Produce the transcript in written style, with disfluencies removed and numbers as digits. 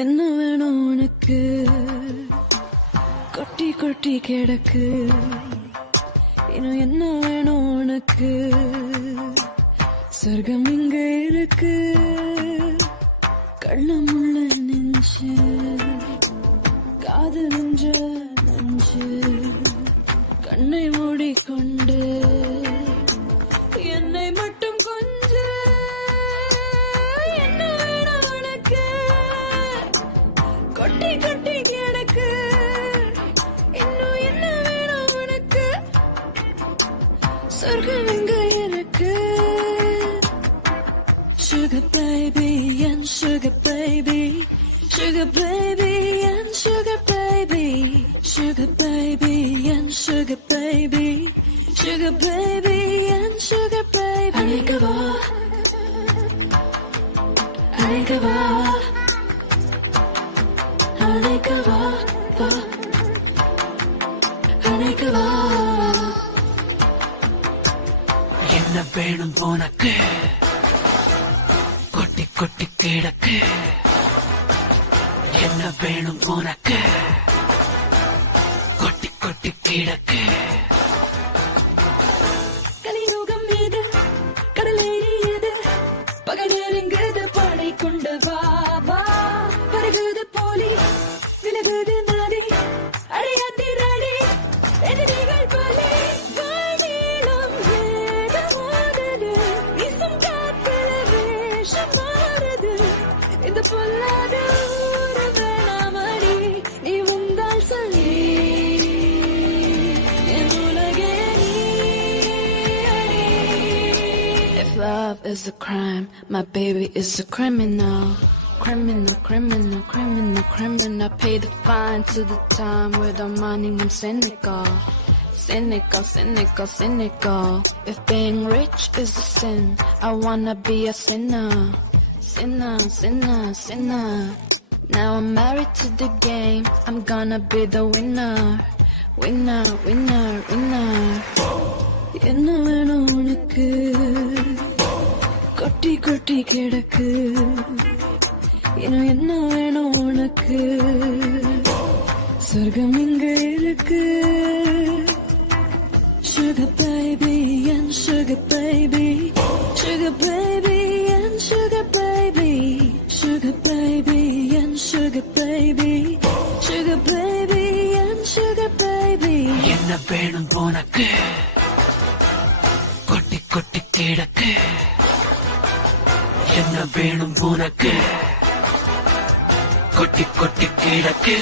என்ன வேணும் உனக்கு? கொட்டி கொட்டி கிடக்கு. இன்னும் என்ன வேணும் உனக்கு? சொர்க்கம் இங்க இருக்கு. கள்ளமுள்ள நெஞ்சு, காதல் என்ற நெஞ்சு, கண்ணை மூடிக்கொண்டு என்னை மட்டும் கொஞ்சு. என்ன வேணும் உனக்கு? கொட்டி கொட்டி கிடக்கு. இன்னும் என்ன வேணும் உனக்கு? சொர்க்கம் எங்க இருக்கு? Sugar baby and sugar baby, sugar baby and sugar baby, sugar baby and sugar baby, sugar baby and sugar baby. Anikava, anikava, anikava, anikava. என்ன வேணும் உனக்கு? கொட்டி கொட்டி கிடக்கு. என்ன வேணும் உனக்கு? கொட்டி கொட்டி கிடக்கு. கலியுகம் மீது கடலேறியது, பகடேறுங்கிறது படை கொண்டு வா வா. வருகிறது போலி, விலகுது நாடி, அடையாத்திராடி எதிரிகள் போலே. வானிலம் ஏகமானது, வீசும் காத்துல வேஷம் மாறுது. இந்த பொல்லாத ஊரு வேணாமடி, நீ வந்தால் சொல்லி என் உலகே நீ. If love is a crime, my baby is a criminal. Criminal, criminal, criminal, criminal. Pay the fine to the time with the money. I'm cynical, cynical, cynical, cynical. If being rich is a sin, I wanna be a sinner, sinner, sinner, sinner. Now I'm married to the game, I'm gonna be the winner, winner, winner, winner. என்ன வேணும் உனக்கு? கொட்டி கொட்டி கிடக்கு. இன்னும் என்ன வேணும் உனக்கு? சொர்க்கம் இங்க இருக்கு. Sugar baby and sugar baby, sugar baby and sugar baby, sugar baby and sugar baby, sugar baby and sugar baby. என்ன வேணும் உனக்கு? கொட்டி கொட்டி கிடக்கு. என்ன வேணும் உனக்கு? கொட்டி கொட்டி கிடக்கு.